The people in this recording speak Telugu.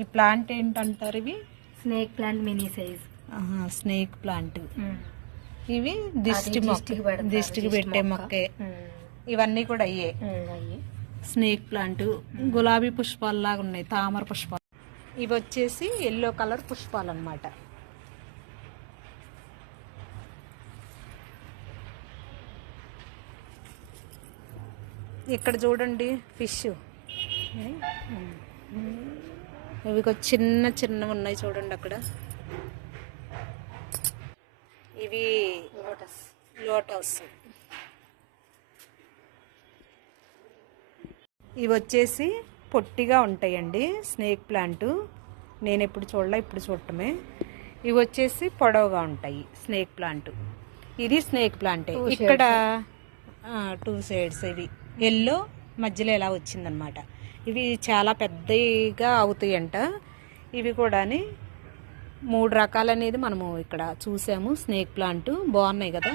ఈ ప్లాంట్ ఏంటంటారు? ఇవి snake plant, mini size. Snake plant. ఇవి దిష్టికి పెట్టే మొక్కే. ఇవన్నీ కూడా అయ్యే స్నేక్ ప్లాంట్. గులాబీ పుష్పాలు లాగా ఉన్నాయి, తామర పుష్పాలు. ఇవి వచ్చేసి ఎల్లో కలర్ పుష్పాలు అన్నమాట. ఇక్కడ చూడండి ఫిష్. ఇవి చిన్న చిన్నవి ఉన్నాయి చూడండి అక్కడ. ఇవి లోటస్. ఇవి వచ్చేసి పొట్టిగా ఉంటాయండి స్నేక్ ప్లాంట్. నేను ఎప్పుడు చూడలే, ఇప్పుడు చూడటమే. ఇవి వచ్చేసి పొడవుగా ఉంటాయి స్నేక్ ప్లాంట్. ఇది స్నేక్ ప్లాంటే. ఇక్కడ 2 షేడ్స్. ఇవి ఎల్లో మధ్యలో ఎలా వచ్చిందనమాట. ఇవి చాలా పెద్దగా అవుతాయంట. ఇవి కూడా 3 రకాలు అనేది మనము ఇక్కడ చూసాము. స్నేక్ ప్లాంట్ బాగున్నాయి కదా.